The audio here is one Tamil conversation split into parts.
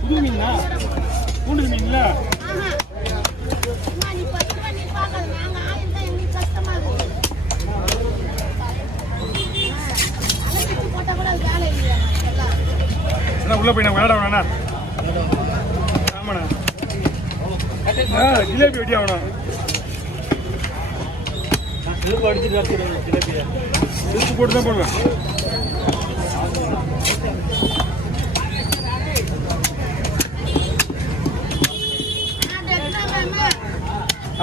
புது மீனா பூண்டு மீன்ல உள்ள போய் நான் விளையாட வேணா. ஆமாண்ணா ஜிலேபி வெட்டி ஆகணும். உப்பு போட்டு தான் போடுவேன்.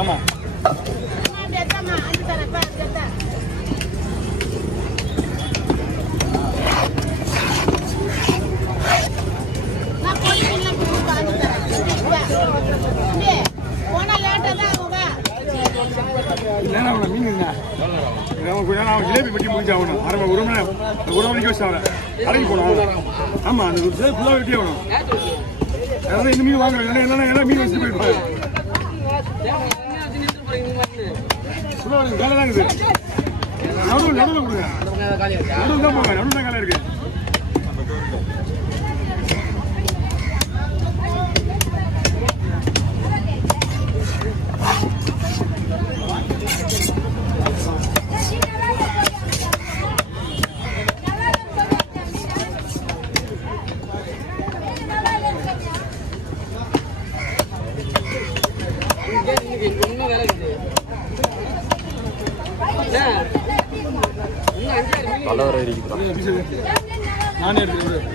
ஆமாம் ஜிலேபி பட்டி முடிச்சு ஆகணும். ஒரு மணிக்கு வச்சு ஆகணும். கடைக்கு போகணும். ஆமாம் அந்த ஃபுல்லாக வெட்டி ஆகணும். அதாவது இந்த மீன் வாங்க எல்லாம் மீன் வச்சுட்டு போயிருப்பாங்க. வேலை தான் இருக்குது. நடுவில் கொடுங்க. நடுவில் தான் போங்க. நடுவில் தான் வேலை இருக்கு. நானே எடுத்துக்கிறேன்.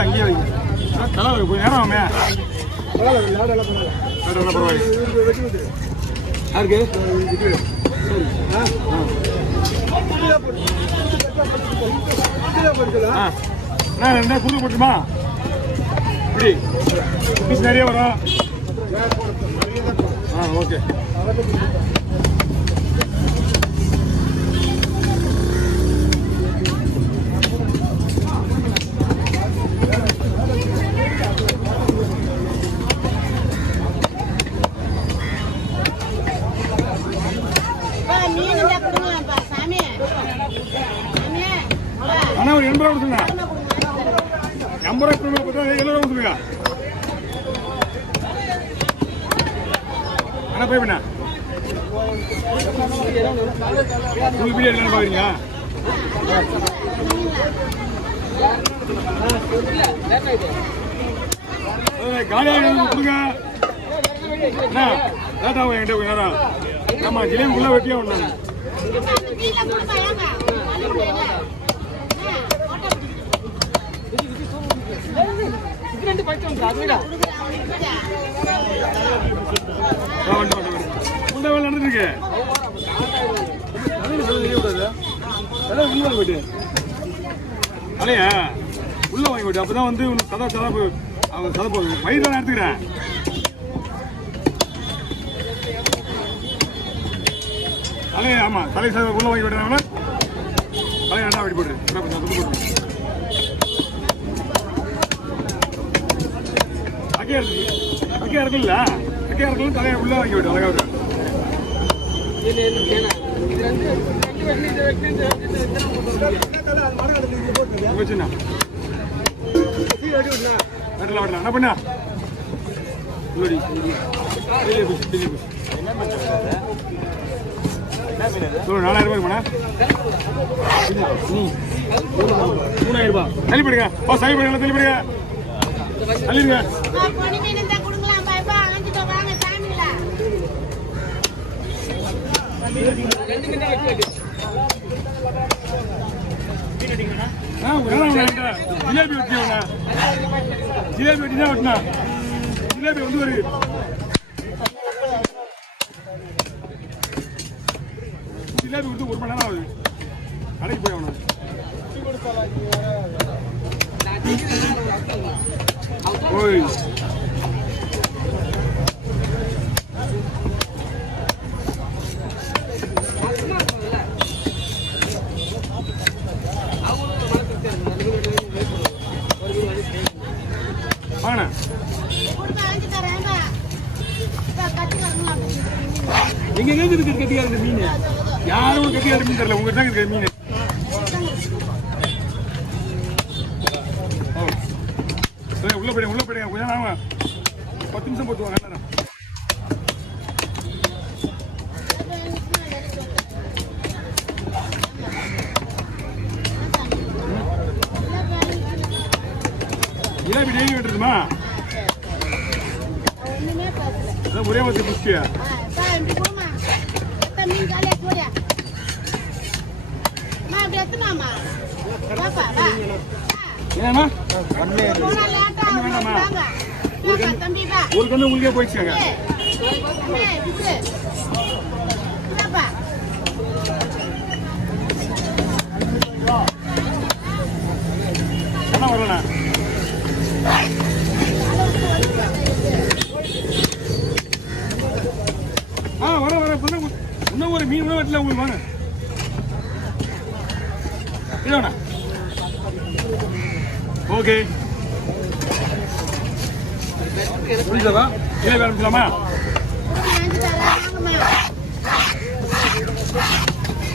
அங்கேயே வைங்க. தலை கொஞ்சம் நேரம் ஆகுமே. ரெண்டா குறுக்கு போட்டுமா? இப்படி பீஸ் நிறைய வரும். ஓகே. அண்ணா ஒரு 80 ரூபா கொடுத்துங்க. 80 ரூபா கொடுத்தா 70 ரூபா கொடுத்துருங்க. அண்ணா போய் பண்ண உங்களுக்கு வீடியோ எடுக்கணும் பாக்குறீங்க. காலியாக கொடுங்க. அண்ணா லேட் ஆகும் என்கிட்ட கொஞ்ச நேரம். ஆமா ஜிலேபி உள்ள வெட்டியா ஒண்ணு. நடந்துருக்கு அலையா உள்ள வாங்கி போட்டு அப்பதான் வந்து சதப்பு அவங்க சதப்பு வயிறு தான் எடுத்துக்கிறேன். அலையா ஆமா தலை உள்ள வாங்கி போட்டுறாங்களா தலை ரெண்டா வெட்டி போட்டு போட்டு அக்கையா இருக்குல்ல அக்கையா இருக்குல்ல தலையை உள்ள வாங்கி விட்டு அழகா என்ன பண்ணா 4000 ரூபாய் மேடம் 3000 ரூபாய் தள்ளிப்படுங்க தள்ளிப்படுங்க தள்ளிடுங்க ஜிலேபி வெட்டியா ஜிலேபி வெட்டி தான் வெட்டினா ஜிலேபி வந்து ஒரு ஜிலேபி கொடுத்து 1 மணி நேரம் ஆகுது கடைக்கு போய் ஆகணும் ஓய் வாங்கண்ணா எங்க எங்க இருக்கு கட்டியா இருந்த மீன் யாரும் கட்டியா இருந்த மீன் தெரியல உங்ககிட்ட தான் இருக்கு மீன் உள்ள போயிடுங்க கொஞ்சம் நேரம் 10 நிமிஷம் போட்டு வாங்க நேரம் ஜிலேபி டெய்லி வெட்டுறதுமா ஒரே ஒரு புஷ்டியா ஏமா ஒரு கண்ணு உங்களுக்கே போயிடுச்சாங்க என்ன வரலண்ணா வர இன்னும் ஒரு மீன் வெட்டல உங்களுக்கு வாங்க இல்லண்ணா ஓகே புரியுதா இல்லை வேற